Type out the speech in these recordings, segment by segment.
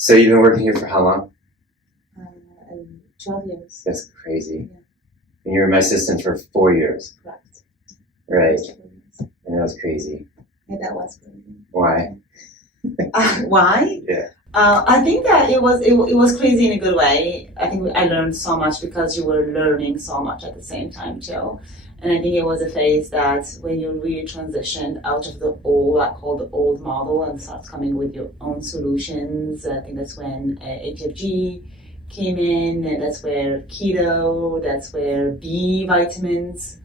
So you've been working here for how long? 12 years. That's crazy. Yeah. And you were my assistant for 4 years. Correct. Right. 4 years. And that was crazy. Yeah, that was crazy. Why? Why? Yeah. I think that it was crazy in a good way. I think I learned so much because you were learning so much at the same time too. And I think it was a phase that when you really transitioned out of the old, I call the old model, and start coming with your own solutions. I think that's when HFG came in, and that's where keto, that's where B vitamins.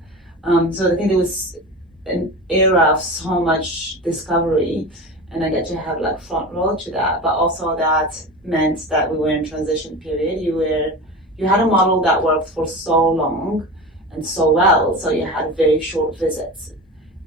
So I think it was an era of so much discovery, and I get to have like front row to that. But also that meant that we were in transition period. You had a model that worked for so long and so well, so you had very short visits.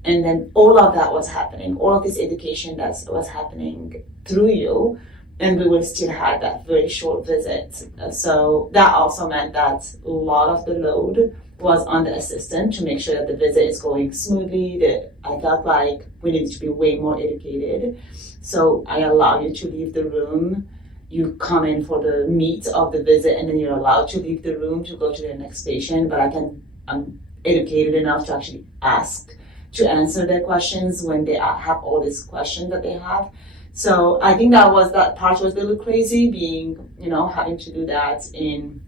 And then all of that was happening, all of this education that was happening through you, and we will still have that very short visit. So that also meant that a lot of the load was on the assistant to make sure that the visit is going smoothly, that I felt like we needed to be way more educated. So I allow you to leave the room. You come in for the meat of the visit, and then you're allowed to leave the room to go to the next patient, but I'm educated enough to actually ask to answer their questions when they have all these questions that they have. So I think that part was a little crazy, being, having to do that in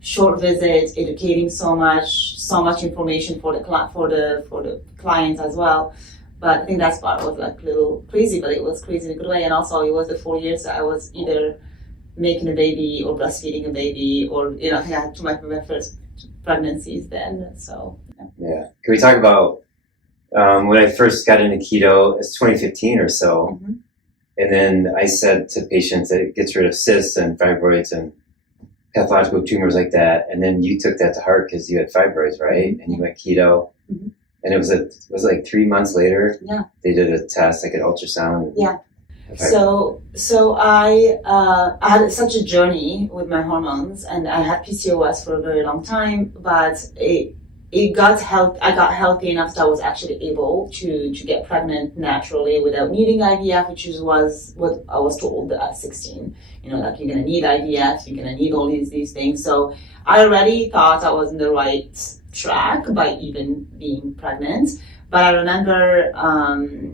short visits, educating so much information for the clients as well. But I think that part was like a little crazy, but it was crazy in a good way. And also it was the 4 years that I was either making a baby or breastfeeding a baby, or I had to my first pregnancies then. So yeah. Can we talk about when I first got into keto? It's 2015 or so. Mm-hmm. And then I said to patients that it gets rid of cysts and fibroids and pathological tumors like that. And then you took that to heart because you had fibroids, right? And you went keto. Mm-hmm. And it was like 3 months later. Yeah. They did a test, like an ultrasound. Yeah. So I had such a journey with my hormones, and I had PCOS for a very long time, but I got healthy enough that I was actually able to get pregnant naturally without needing IVF, which was what I was told at 16. Like you're gonna need IVF, you're gonna need all these things. So I already thought I was in the right track by even being pregnant. But I remember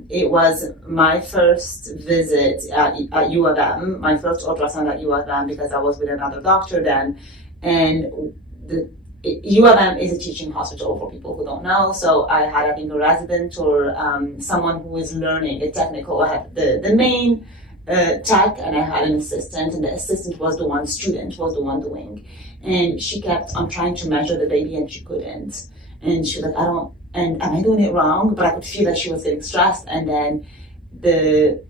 it was my first visit at U of M, my first ultrasound at U of M, because I was with another doctor then, and U of M is a teaching hospital for people who don't know. So I had, I think, a resident or someone who is learning a technical. I had the main tech, and I had an assistant, and the assistant was the one, student was the one doing. And she kept on trying to measure the baby, and she couldn't. And she was like, am I doing it wrong? But I could feel that she was getting stressed. And then the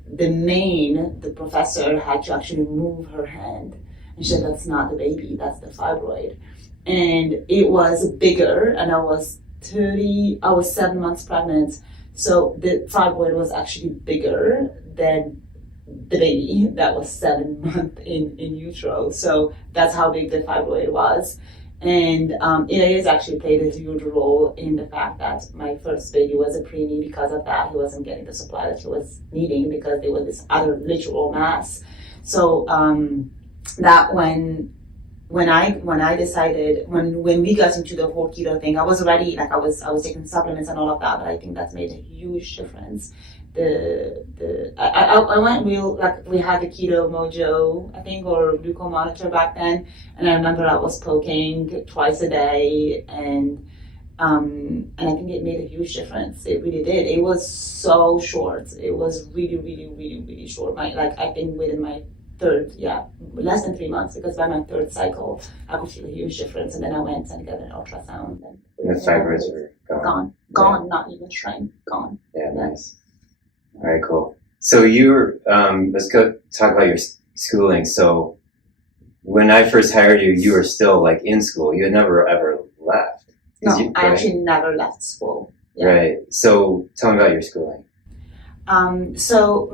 professor had to actually move her hand. And she said, that's not the baby, that's the fibroid. And it was bigger, and I was 7 months pregnant. So the fibroid was actually bigger than the baby that was 7 months in utero. So that's how big the fibroid was. And it has actually played a huge role in the fact that my first baby was a preemie. Because of that, he wasn't getting the supply that he was needing because there was this other literal mass. So that when I decided, when we got into the whole keto thing, I was already, like I was taking supplements and all of that, but I think that's made a huge difference. I went real, like we had the Keto Mojo, I think, or glucose monitor back then, and I remember I was poking twice a day, and I think it made a huge difference. It really did. It was so short. It was really, really, really, really short. I think within my less than 3 months, because by my third cycle, I could feel a huge difference, and then I went and got an ultrasound. And the fibroids were gone. Gone, yeah. Not even shrank, gone. Yeah, nice. All right, cool. So let's go talk about your schooling. So when I first hired you, you were still like in school. You had never ever left. No, I actually never left school. Yeah. Right. So tell me about your schooling. So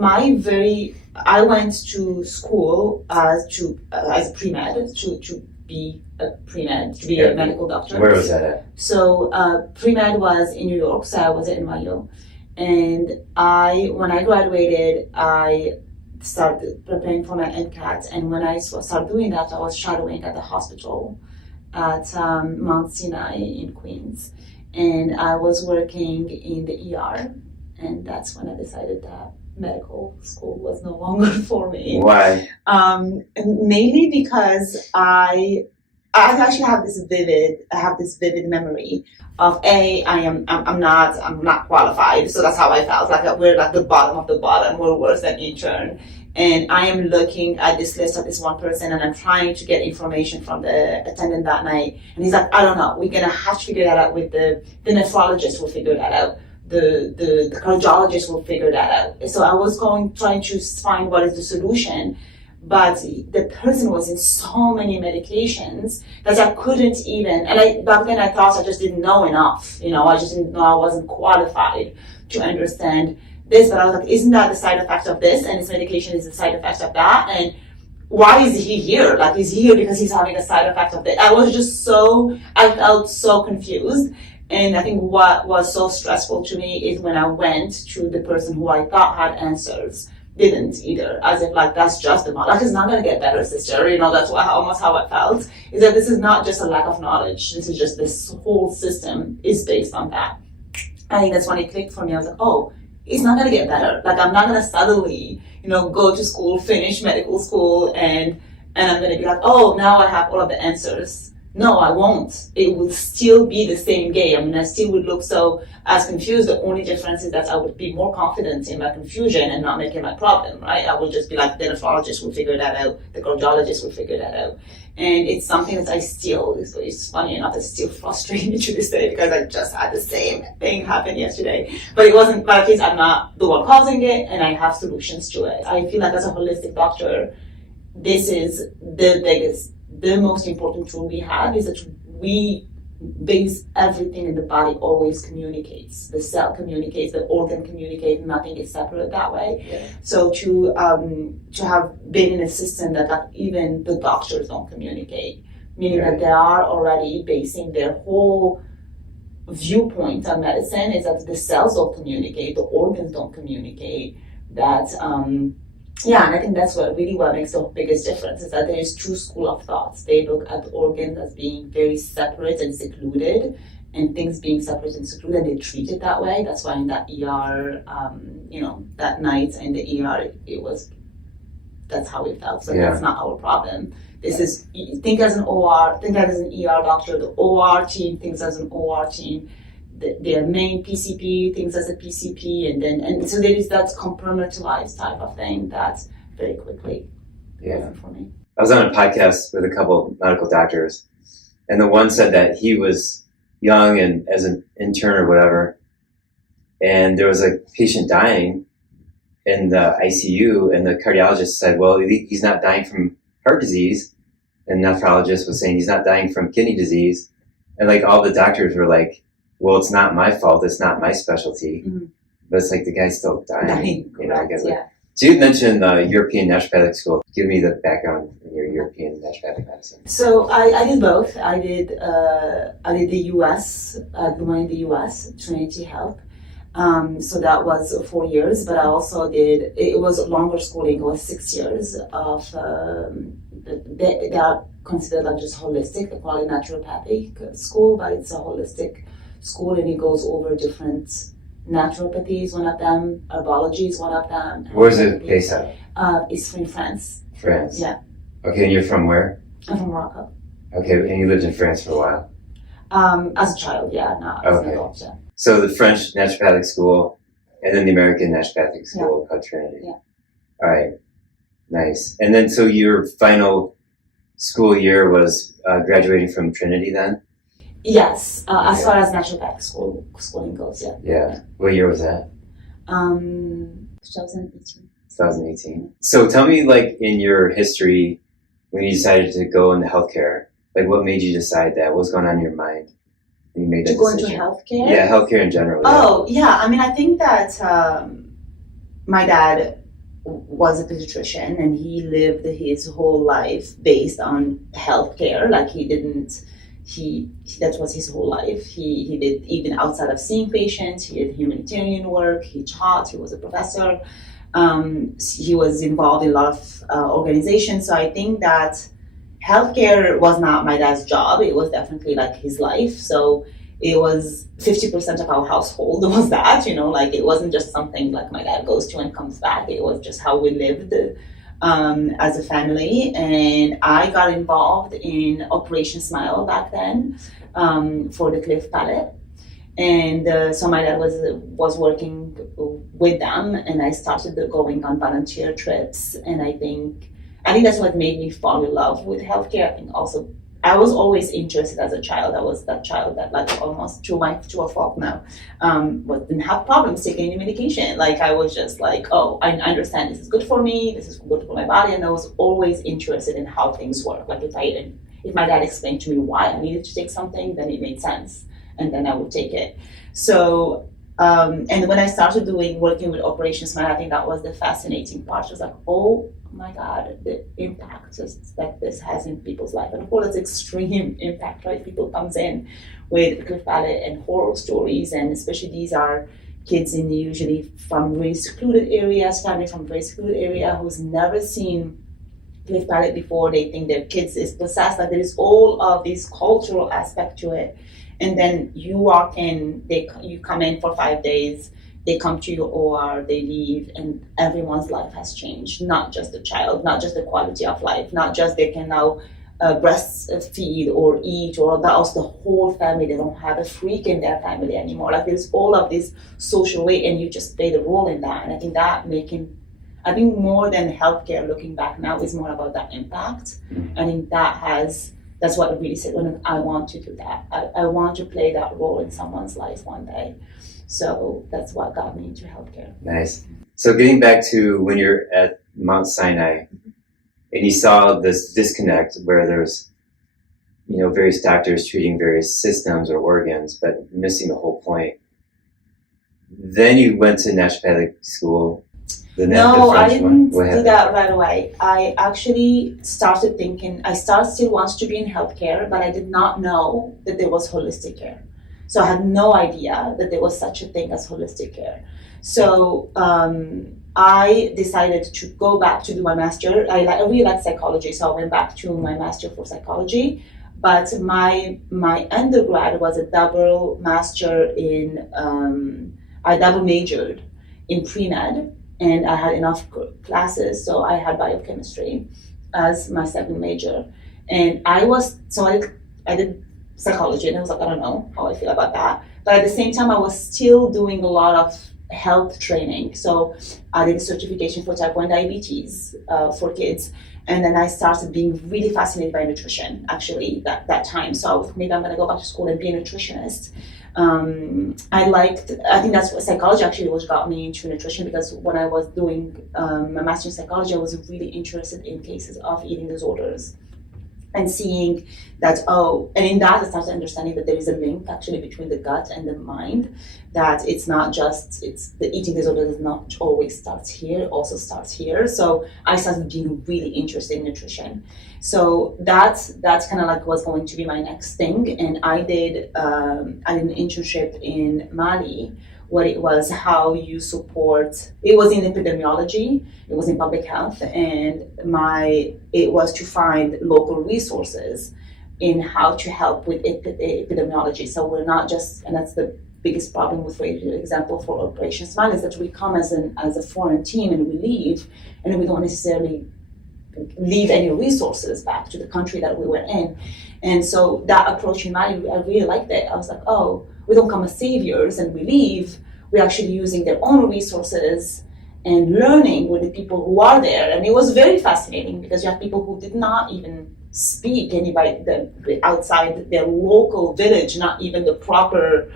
I went to school as a pre-med to be a pre-med, to be a medical doctor. Where was that at? So pre-med was in New York, so I was at NYU. And when I graduated, I started preparing for my MCAT. And when I started doing that, I was shadowing at the hospital at Mount Sinai in Queens. And I was working in the ER. And that's when I decided that medical school was no longer for me. Why? Mainly because I actually have this vivid memory of I'm not qualified, so that's how I felt. Like we're like the bottom of the bottom, we're worse than intern. And I am looking at this list of this one person, and I'm trying to get information from the attendant that night. And he's like, I don't know, we're gonna have to figure that out with the nephrologist will figure that out. The cardiologist will figure that out. So I was trying to find what is the solution. But the person was in so many medications that I couldn't even, and back then I thought I just didn't know enough. I just didn't know, I wasn't qualified to understand this. But I was like, isn't that the side effect of this? And this medication is the side effect of that. And why is he here? Like, is he here because he's having a side effect of this? I felt so confused. And I think what was so stressful to me is when I went to the person who I thought had answers, didn't either, as if like that's just the model. Like, it's not going to get better, sister. That's almost how I felt. Is that this is not just a lack of knowledge. This is just this whole system is based on that. I think that's when it clicked for me. I was like, oh, it's not going to get better. Like, I'm not going to suddenly, go to school, finish medical school, and I'm going to be like, oh, now I have all of the answers. No, I won't. It will still be the same game. I still would look as confused. The only difference is that I would be more confident in my confusion and not making my problem, right? I would just be like, the nephrologist will figure that out. The cardiologist will figure that out. And it's something that it's funny enough, it's still frustrating me to this day because I just had the same thing happen yesterday. But it wasn't, but at least I'm not the one causing it, and I have solutions to it. I feel like as a holistic doctor, this is the most important tool we have, is that we base everything in the body always communicates. The cell communicates, the organ communicates, nothing is separate that way. Yeah. So to have been in a system that even the doctors don't communicate, meaning that they are already basing their whole viewpoint on medicine is that the cells don't communicate, the organs don't communicate, that and I think that's what makes the biggest difference, is that there is two school of thoughts. They look at the organs as being very separate and secluded, and things being separate and secluded, and they treat it that way. That's why in that ER, that night in the ER, that's how it felt. So that's not our problem. This is, think as an OR, think as an ER doctor. The OR team thinks as an OR team. Their main PCP thinks as a PCP, and so there is that compartmentalized type of thing that very quickly wasn't for me. I was on a podcast with a couple of medical doctors, and the one said that he was young and as an intern or whatever, and there was a patient dying in the ICU, and the cardiologist said, well, he's not dying from heart disease, and the nephrologist was saying he's not dying from kidney disease, and like all the doctors were like, well, it's not my fault, it's not my specialty. Mm-hmm. But it's like the guy's still dying. So you mentioned the European naturopathic school. Give me the background in your European naturopathic medicine. So I did both. I did the US, the one in the US, Trinity Health. So that was 4 years, but I also it was longer schooling. It was 6 years of, they are considered like just holistic. They call it naturopathic school, but it's a holistic school, and it goes over different naturopathies, one of them, herbology is one of them. Where is it based at? It's in France. France? Yeah. Okay, and you're from where? I'm from Morocco. Okay, and you lived in France for a while? As a child, not as an adult, yeah. So the French naturopathic school, and then the American naturopathic school called Trinity. Yeah. All right, nice. And then so your final school year was graduating from Trinity then? Yes, as far as naturopathic schooling goes, yeah. Yeah. What year was that? 2018. 2018. So tell me, like, in your history, when you decided to go into healthcare, like, what made you decide that? What was going on in your mind when you made that decision? To go into healthcare? Yeah, healthcare in general. Oh, yeah. I mean, I think that my dad was a pediatrician, and he lived his whole life based on healthcare. Like, that was his whole life. He did, even outside of seeing patients, he did humanitarian work, he taught, he was a professor. He was involved in a lot of organizations. So I think that healthcare was not my dad's job. It was definitely like his life. So it was 50% of our household was that, like it wasn't just something like my dad goes to and comes back. It was just how we lived as a family. And I got involved in Operation Smile back then for the Cliff Palate. And so my dad was working with them, and I started going on volunteer trips. And I think that's what made me fall in love with healthcare. I think also I was always interested as a child. I was that child that, like, almost to a fault now, but didn't have problems taking any medication. Like, I was just like, oh, I understand this is good for me, this is good for my body, and I was always interested in how things work. Like, if my dad explained to me why I needed to take something, then it made sense, and then I would take it. So, and when I started working with Operation Smile, I think that was the fascinating part. It was like, oh my God, the impact that this has in people's life. And of course, it's extreme impact, right? People comes in with Cliff Palate and horror stories, and especially these are kids usually from very secluded areas, family from very secluded area who's never seen Cliff Palate before. They think their kids is possessed. Like, there is all of this cultural aspect to it. And then you walk in, you come in for 5 days, they come to your OR, they leave, and everyone's life has changed. Not just the child, not just the quality of life, not just they can now breastfeed or eat, or that was the whole family. They don't have a freak in their family anymore. Like, there's all of this social weight, and you just play the role in that. And I think that I think more than healthcare, looking back now, is more about that impact. I think that's what I really said when I want to do that. I want to play that role in someone's life one day. So that's what got me into healthcare. Nice. So getting back to when you're at Mount Sinai and you saw this disconnect where there's, various doctors treating various systems or organs, but missing the whole point. Then you went to naturopathic school. No, I didn't do that right away. I actually started thinking, I still wanted to be in healthcare, but I did not know that there was holistic care. So I had no idea that there was such a thing as holistic care. So I decided to go back to do my master. I really like psychology, so I went back to my master for psychology. But my undergrad was a double master in, I double majored in pre-med, and I had enough classes, so I had biochemistry as my second major. And I did psychology, and I was like, I don't know how I feel about that. But at the same time, I was still doing a lot of health training. So I did a certification for type 1 diabetes for kids. And then I started being really fascinated by nutrition, actually, that time. So I was, maybe I'm going to go back to school and be a nutritionist. I think that's what psychology actually was got me into nutrition, because when I was doing my master in psychology, I was really interested in cases of eating disorders and seeing that, and in that I started understanding that there is a link actually between the gut and the mind, that it's the eating disorder does not always start here, it also starts here. So I started being really interested in nutrition. So that's kind of like was going to be my next thing. And I did an internship in Mali, where it was how you support, it was in epidemiology, it was in public health, and it was to find local resources in how to help with epidemiology. So we're not just, and that's the biggest problem with, for example, for Operation Smile, is that we come as a foreign team and we leave, and we don't necessarily leave any resources back to the country that we were in. And so that approach in Mali, I really liked it. I was like, we don't come as saviors and we leave. We're actually using their own resources and learning with the people who are there. And it was very fascinating, because you have people who did not even speak anybody outside their local village, not even the proper,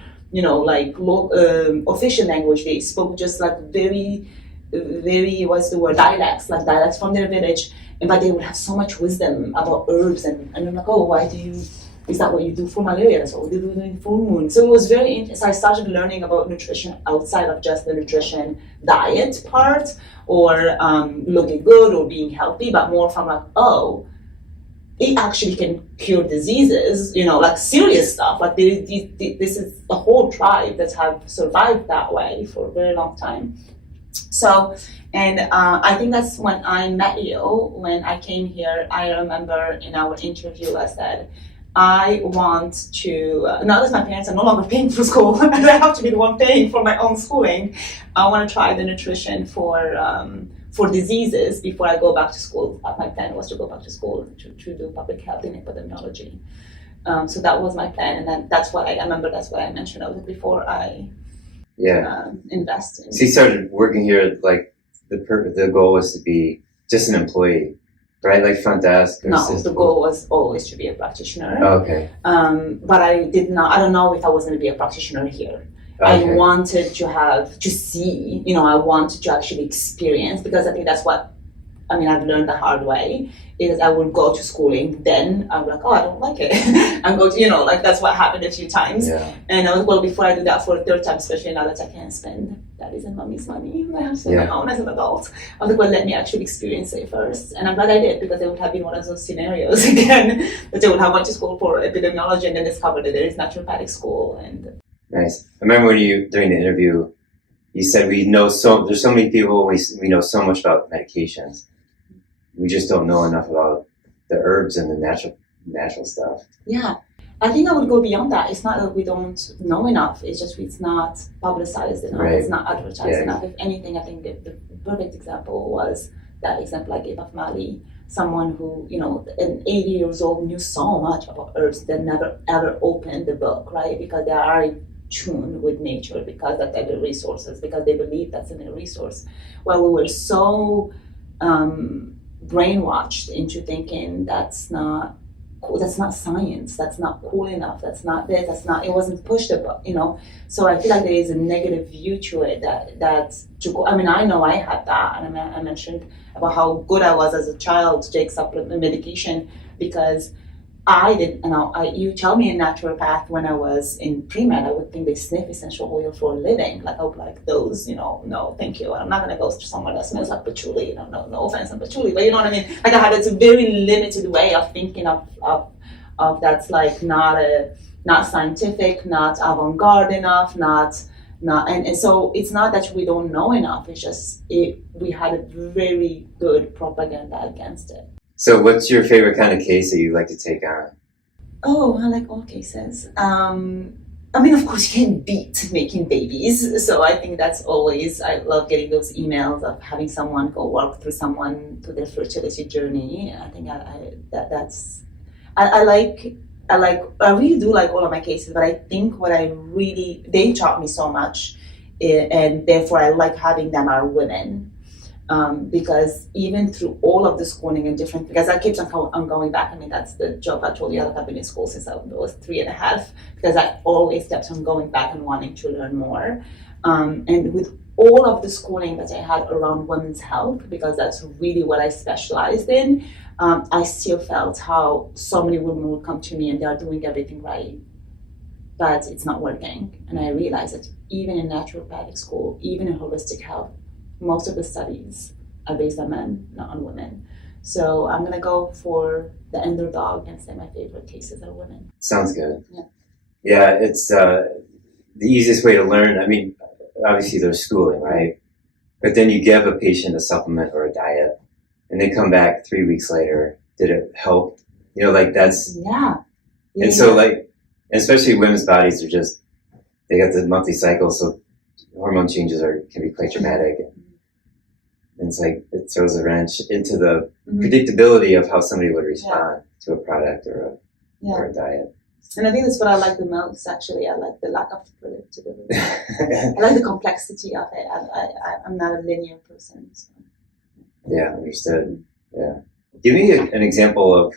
official language. They spoke just like very, what's the word, dialects from their village. But they would have so much wisdom about herbs, and I'm like, is that what you do for malaria? That's what we do in full moon. So it was very interesting. So I started learning about nutrition outside of just the nutrition diet part, or looking good or being healthy, but more from like, it actually can cure diseases, like serious stuff. Like this is a whole tribe that have survived that way for a very long time. So, And I think that's when I met you. When I came here, I remember in our interview, I said, I want to, now that my parents are no longer paying for school, and I have to be the one paying for my own schooling, I want to try the nutrition for diseases before I go back to school. My plan was to go back to school to do public health in epidemiology. So that was my plan, and then that's what I remember. That's what I mentioned before I invest in. So you started working here, like the goal was to be just an employee, right? Like front desk. Or no, assistant. the goal was always to be a practitioner. Oh, okay. But I did not. I don't know if I was going to be a practitioner here. Okay. I wanted to see. I wanted to actually experience, because I think that's what. I've learned the hard way, is I would go to schooling, then I'm like, oh, I don't like it. And go to, that's what happened a few times. Yeah. And I was, well, before I do that for a third time, especially now that I can't spend daddy's and mommy's money, I have to spend my own as an adult. I was like, well, let me actually experience it first. And I'm glad I did, because it would have been one of those scenarios again, that they would have went to school for epidemiology and then discovered that there is naturopathic school. And nice. I remember when during the interview, you said there's so many people, we know so much about medications. We just don't know enough about the herbs and the natural stuff. Yeah, I think I would go beyond that. It's not that we don't know enough. It's just it's not publicized enough. Right. It's not advertised enough. If anything, I think the perfect example was that example I gave of Mali. Someone who, an 80 years old, knew so much about herbs that never ever opened the book, right? Because they are in tune with nature, because that's their resources, because they believe that's in their resource. Well, we were so brainwashed into thinking that's not cool, that's not science, that's not cool enough, that's not this, that's not, it wasn't pushed about, so I feel like there is a negative view to it that to go. I know I had that, and I mentioned about how good I was as a child to take supplement medication, because I did, you tell me a naturopath when I was in pre-med, I would think they sniff essential oil for a living. Like, I would like those, no, thank you. I'm not going to go to somewhere that smells like patchouli, no offense on patchouli, but you know what I mean? Like, I had this very limited way of thinking of that's like not scientific, not avant-garde enough, and so it's not that we don't know enough, it's just we had a very good propaganda against it. So what's your favorite kind of case that you like to take on? Oh, I like all cases. Of course, you can't beat making babies. So I think that's always, I love getting those emails of having someone go work through their fertility journey. I think I really do like all of my cases, but I think they taught me so much, and therefore I like having them are women. Because even through all of the schooling and because I kept on going back. That's the job I told you. I've been in school since I was 3.5, because I always kept on going back and wanting to learn more. And with all of the schooling that I had around women's health, because that's really what I specialized in, I still felt how so many women would come to me and they are doing everything right, but it's not working. And I realized that even in naturopathic school, even in holistic health, most of the studies are based on men, not on women. So I'm going to go for the underdog and say my favorite cases are women. Sounds good. Yeah. Yeah, it's the easiest way to learn. Obviously there's schooling, right? But then you give a patient a supplement or a diet, and they come back 3 weeks later. Did it help? That's... Yeah. And so especially women's bodies are they got the monthly cycle, so hormone changes can be quite dramatic. And it's like it throws a wrench into the predictability of how somebody would respond to a product or a diet. And I think that's what I like the most, actually. I like the lack of predictability. I like the complexity of it. I'm not a linear person. So. Yeah, understood. Yeah. Give me an example of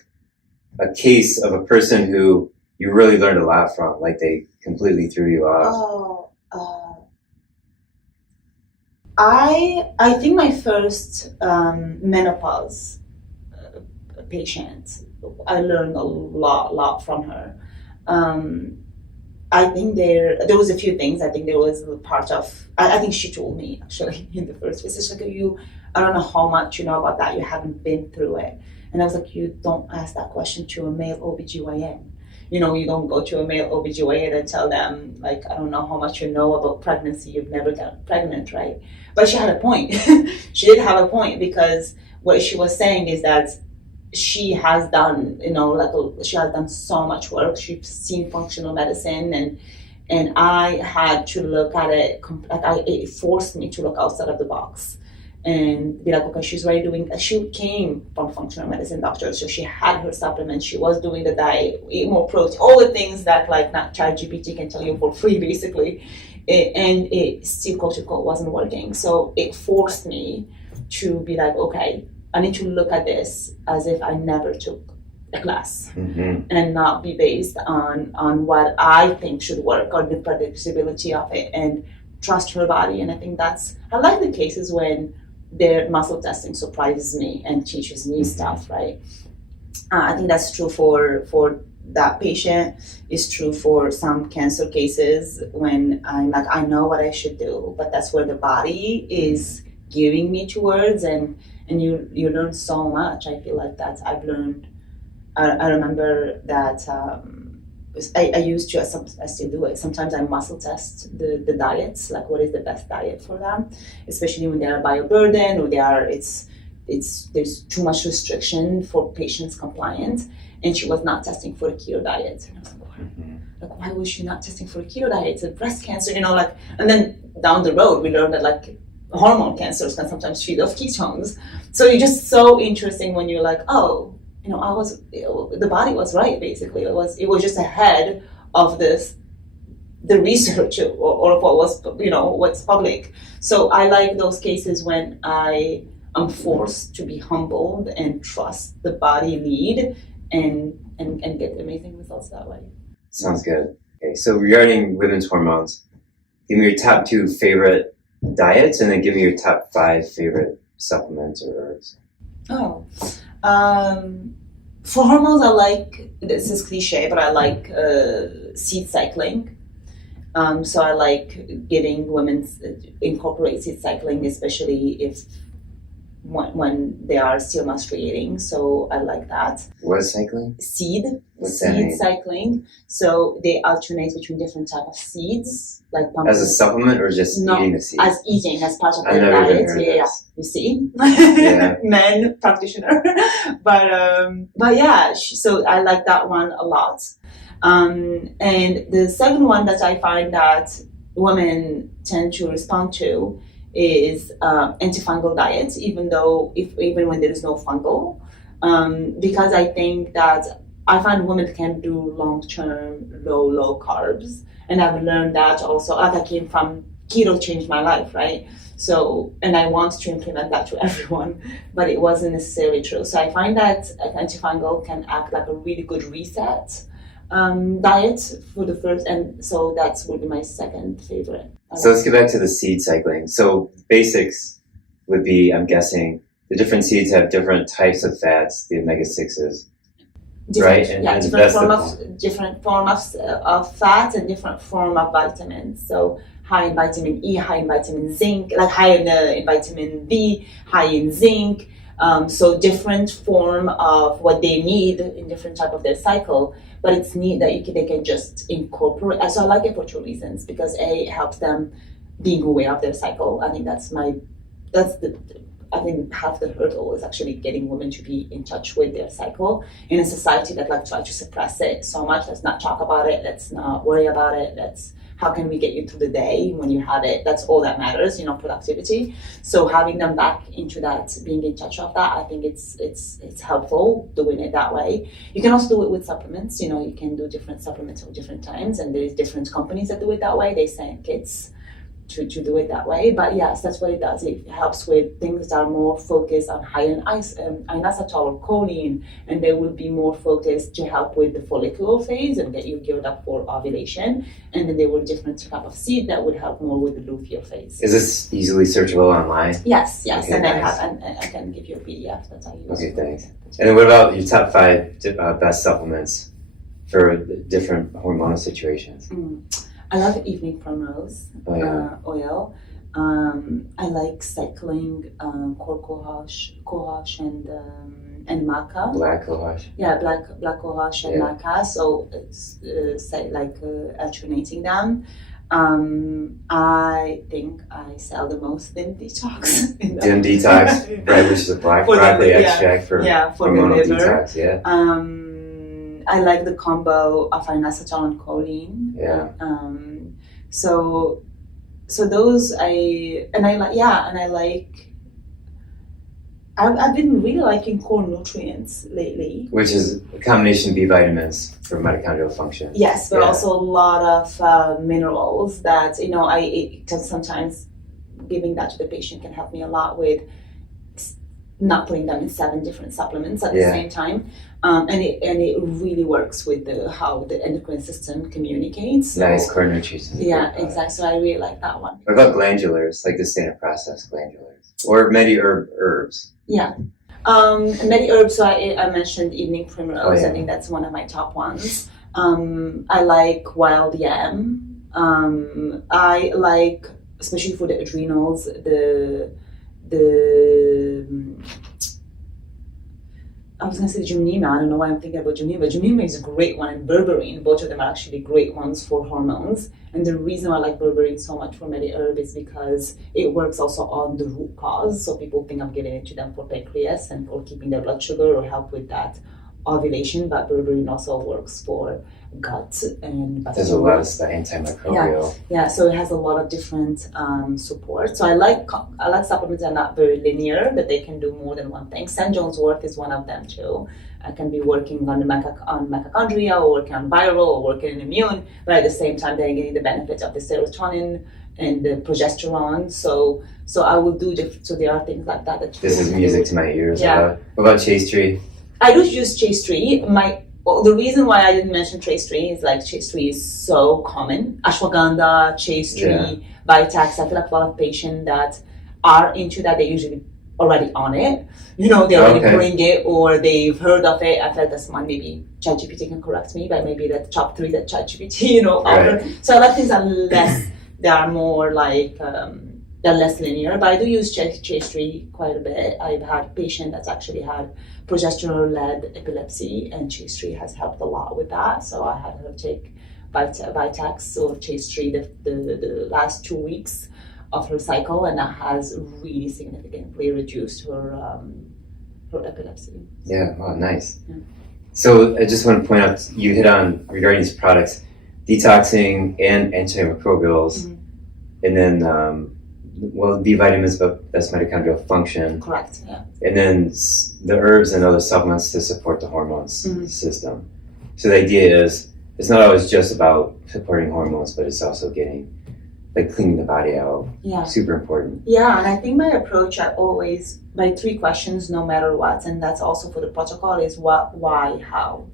a case of a person who you really learned a lot from, like they completely threw you off. I think my first menopause patient, I learned a lot from her. I think there was a few things. I think there was a part of, I think she told me actually in the first place, it's like, I don't know how much you know about that, you haven't been through it. And I was like, you don't ask that question to a male OBGYN. You don't go to a male OBGYN and tell them, like, I don't know how much you know about pregnancy, you've never gotten pregnant, right? But she had a point. She did have a point, because what she was saying is that she has done, she has done so much work. She's seen functional medicine, and I had to look at it, it forced me to look outside of the box and be like, okay, she's already doing, she came from functional medicine doctor, so she had her supplements, she was doing the diet, eat more protein, all the things that like not ChatGPT can tell you for free, basically. And it still, quote unquote, wasn't working. So it forced me to be like, okay, I need to look at this as if I never took a class, and not be based on what I think should work or the predictability of it, and trust her body. And I think I like the cases when their muscle testing surprises me and teaches me stuff, right? I think that's true for that patient. It's true for some cancer cases when I'm like, I know what I should do, but that's where the body is gearing me towards, and you learn so much. I feel like that I've learned. I remember that I used to, I still do it. Sometimes I muscle test the diets, like what is the best diet for them, especially when they are bioburden or there's too much restriction for patients' compliance. And she was not testing for a keto diet. And I was like, why was she not testing for a keto diet? It's a breast cancer, and then down the road we learned that like hormone cancers can sometimes feed off ketones. So it's just so interesting when you're like, oh, the body was right, basically. It was just ahead of the research or what was, what's public. So I like those cases when I am forced to be humbled and trust the body lead and get amazing results that way. Sounds good. Okay, so regarding women's hormones, give me your top 2 favorite diets, and then give me your top 5 favorite supplements or herbs. For hormones, I like, this is cliche, but I like seed cycling. So I like giving women, incorporate seed cycling, especially if when they are still menstruating. So I like that. What is cycling? Seed mean? Cycling. So they alternate between different type of seeds, like pumpkin. As a supplement or just eating the seeds? As eating, as part of I've their never diet. Yeah. You see, Yeah. Men practitioner. But yeah, so I like that one a lot. And the second one that I find that women tend to respond to is antifungal diets, even when there is no fungal, because I think that I find women can do long-term low carbs, and I've learned that also. Like I came from keto, changed my life, right? So, and I want to implement that to everyone, but it wasn't necessarily true. So I find that antifungal can act like a really good reset diet for the first, and so that would be my second favorite. So let's get back to the seed cycling. So basics would be, I'm guessing, the different seeds have different types of fats, the omega-6s, right? Different form of fat and different form of vitamins. So high in vitamin E, high in vitamin zinc, like high in vitamin B, high in zinc. So different form of what they need in different type of their cycle, but it's neat that they can just incorporate. So I like it for 2 reasons, because it helps them being aware of their cycle. I think I think half the hurdle is actually getting women to be in touch with their cycle in a society that like try to suppress it so much. Let's not talk about it. Let's not worry about it. How can we get you through the day when you have it? That's all that matters, productivity. So having them back into that, being in touch of that, I think it's helpful doing it that way. You can also do it with supplements. You can do different supplements at different times, and there's different companies that do it that way. They send kits to do it that way. But yes, that's what it does. It helps with things that are more focused on high in inositol, choline, and they will be more focused to help with the follicular phase and get you geared up for ovulation. And then there were different type of seed that would help more with the luteal phase. Is this easily searchable online? Yes, Okay, and nice. I can give you a PDF that I use. Okay, thanks. And then what about your top 5 best supplements for different hormonal situations? I love evening primrose oil. I like cycling, cohosh and and maca. Black cohosh. Yeah, black cohosh and maca. So it's alternating them. I think I sell the most Dim Detox. Dim Detox, right, which is a broccoli extract for hormonal the liver. detox, yeah. I like the combo of inositol and choline. Yeah. So those I've been really liking core nutrients lately. Which is a combination of B vitamins for mitochondrial function. Yes, but also a lot of minerals that, sometimes giving that to the patient can help me a lot with not putting them in 7 different supplements at the same time. And it really works with how the endocrine system communicates. So, nice, core nutrition. Yeah, exactly. So I really like that one. What about glandulars, like the standard process glandulars? Or many herbs? Yeah. Many herbs, so I mentioned evening primrose. Oh, yeah. I think that's one of my top ones. I like wild yam. I like, especially for the adrenals, I was going to say Junima. I don't know why I'm thinking about Junima. Junima is a great one, and berberine. Both of them are actually great ones for hormones. And the reason why I like berberine so much for MediHerb is because it works also on the root cause. So people think I'm giving it to them for pancreas and for keeping their blood sugar or help with that ovulation, but berberine also works for gut and bacteria. There's a lot of antimicrobial. Yeah, so it has a lot of different support. So I like supplements that are not very linear, but they can do more than one thing. St. John's wort is one of them too. I can be working on mitochondria or working on viral or working in immune, but at the same time they're getting the benefit of the serotonin and the progesterone. So I will do so there are things like that. This is music to my ears. Yeah. What about Chase Tree? I do use Chase Tree. The reason why I didn't mention Chase Tree is Chase Tree is so common. Ashwagandha, Chase Tree, Vitax. I feel like a lot of patients that are into that, they're usually already on it. They already bring it or they've heard of it. I felt that's one, maybe ChatGPT can correct me, but maybe the top 3 that ChatGPT, offer. So I like things that are less, they are more they're less linear, but I do use Chase Tree quite a bit. I've had a patient that's actually had progesterone-led epilepsy, and Chase Tree has helped a lot with that. So I had her take Vitax or Chase Tree the last 2 weeks of her cycle, and that has really significantly reduced her epilepsy. Yeah, wow, nice. Yeah. So I just want to point out, you hit on, regarding these products, detoxing and antimicrobials, and then B vitamins, but that's mitochondrial function. Correct, yeah. And then the herbs and other supplements to support the hormones system. So the idea is, it's not always just about supporting hormones, but it's also getting, cleaning the body out. Yeah. Super important. Yeah, and I think my approach, I always, by 3 questions, no matter what, and that's also for the protocol, is what, why, how.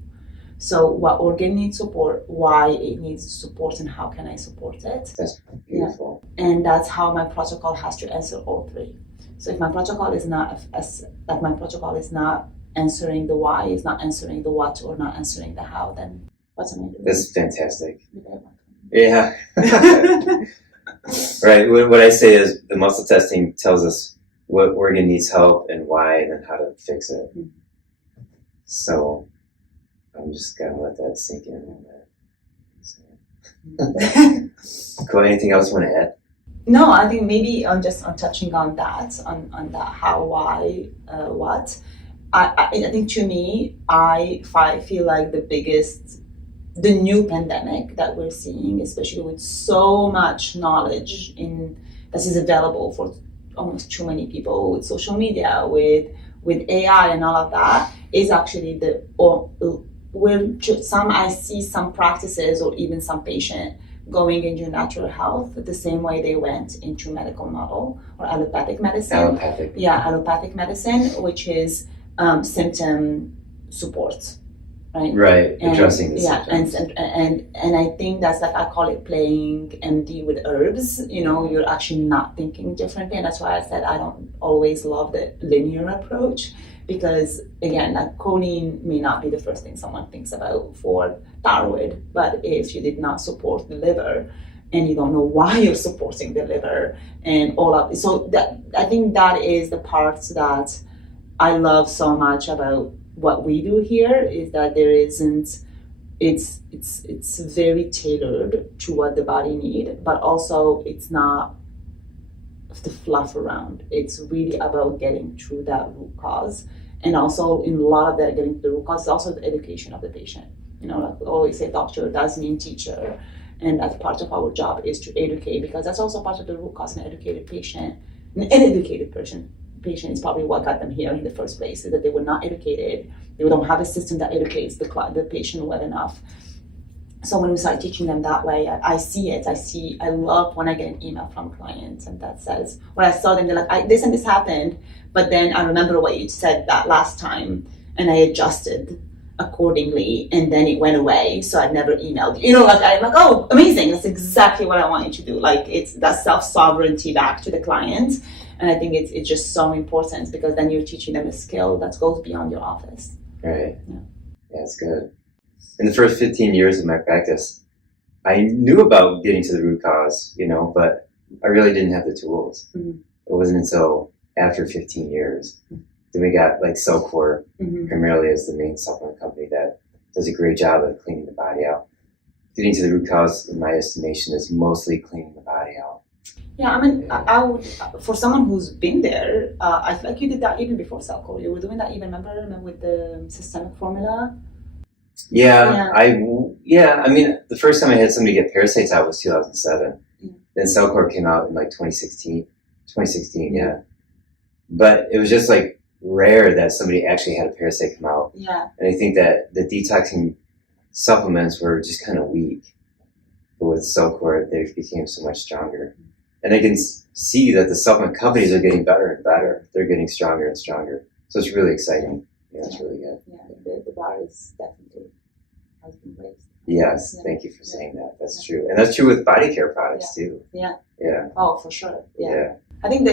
So what organ needs support, why it needs support, and how can I support it? That's beautiful. Yeah. And that's how my protocol has to answer all 3. So if my protocol is not answering the why, is not answering the what, or not answering the how, then what am I doing? That's fantastic. Yeah. Right. What I say is the muscle testing tells us what organ needs help and why, and then how to fix it. So I'm just gonna let that sink in a little bit. Cool. Anything else you want to add? No, I think maybe on touching on that, on that how, why, what. I think to me, I feel like the new pandemic that we're seeing, especially with so much knowledge that is available for almost too many people, with social media, with AI and all of that, is actually I see some practices or even some patient going into natural health the same way they went into medical model or allopathic medicine. Allopathic medicine, which is symptom support. Right, addressing the symptoms. And I think that's I call it playing MD with herbs. You're actually not thinking differently, and that's why I said I don't always love the linear approach, because again, choline may not be the first thing someone thinks about for thyroid, but if you did not support the liver and you don't know why you're supporting the liver and all of it, so that I think that is the parts that I love so much about what we do here is that there isn't. It's very tailored to what the body needs, but also it's not the fluff around. It's really about getting through that root cause, and also in a lot of that getting to the root cause is also the education of the patient. You know, like we always say, doctor does mean teacher, and that's part of our job is to educate, because that's also part of the root cause. An educated patient, an educated patient is probably what got them here in the first place. Is that they were not educated. They don't have a system that educates the patient well enough. So when we start teaching them that way, I see it. I love when I get an email from clients and that says, when I saw them, they're like, this and this happened, but then I remember what you said that last time, and I adjusted accordingly, and then it went away, so I never emailed you. You know, like I'm like, oh, amazing, that's exactly what I want you to do. Like it's that self-sovereignty back to the client, and I think it's just so important, because then you're teaching them a skill that goes beyond your office. Right. Yeah, it's good. In the first 15 years of my practice, I knew about getting to the root cause, you know, but I really didn't have the tools. Mm-hmm. It wasn't until after 15 years that we got like Cellcore, primarily as the main supplement company that does a great job of cleaning the body out. Getting to the root cause, in my estimation, is mostly cleaning the body out. Yeah, I mean, I would, for someone who's been there, I feel like you did that even before Cellcore. You were doing that even, remember with the systemic formula? Yeah. I mean, the first time I had somebody get parasites out was 2007. Yeah. Then Cellcore came out in like 2016, yeah. But it was just like rare that somebody actually had a parasite come out. Yeah. And I think that the detoxing supplements were just kind of weak. But with Cellcore, they became so much stronger. And I can see that the supplement companies are getting better and better. They're getting stronger and stronger. So it's really exciting. Yeah, it's really good. Yeah, the bar is definitely has been raised. Yes, thank you for saying that. That's true. And that's true with body care products too. Yeah. Yeah. Oh, for sure. Yeah. I think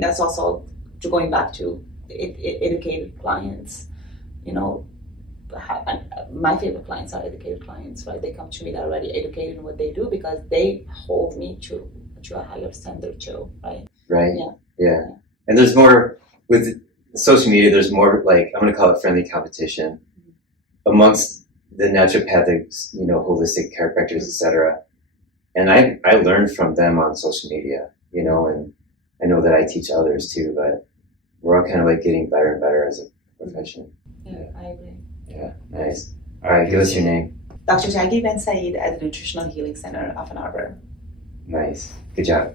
that's also going back to educated clients. You know, my favorite clients are educated clients, right? They come to me, they're already educated in what they do, because they hold me to a higher standard too, right? Right. Yeah. And there's more with social media. There's more, like, I'm going to call it friendly competition amongst the naturopathic, you know, holistic chiropractors, etc. And I learned from them on social media, you know, and I know that I teach others too, but we're all kind of like getting better and better as a profession. Yeah, I agree. Yeah, nice. All right, give us your name. Dr. Taggy Ben Said at the Nutritional Healing Center of Ann Arbor. Nice. Good job.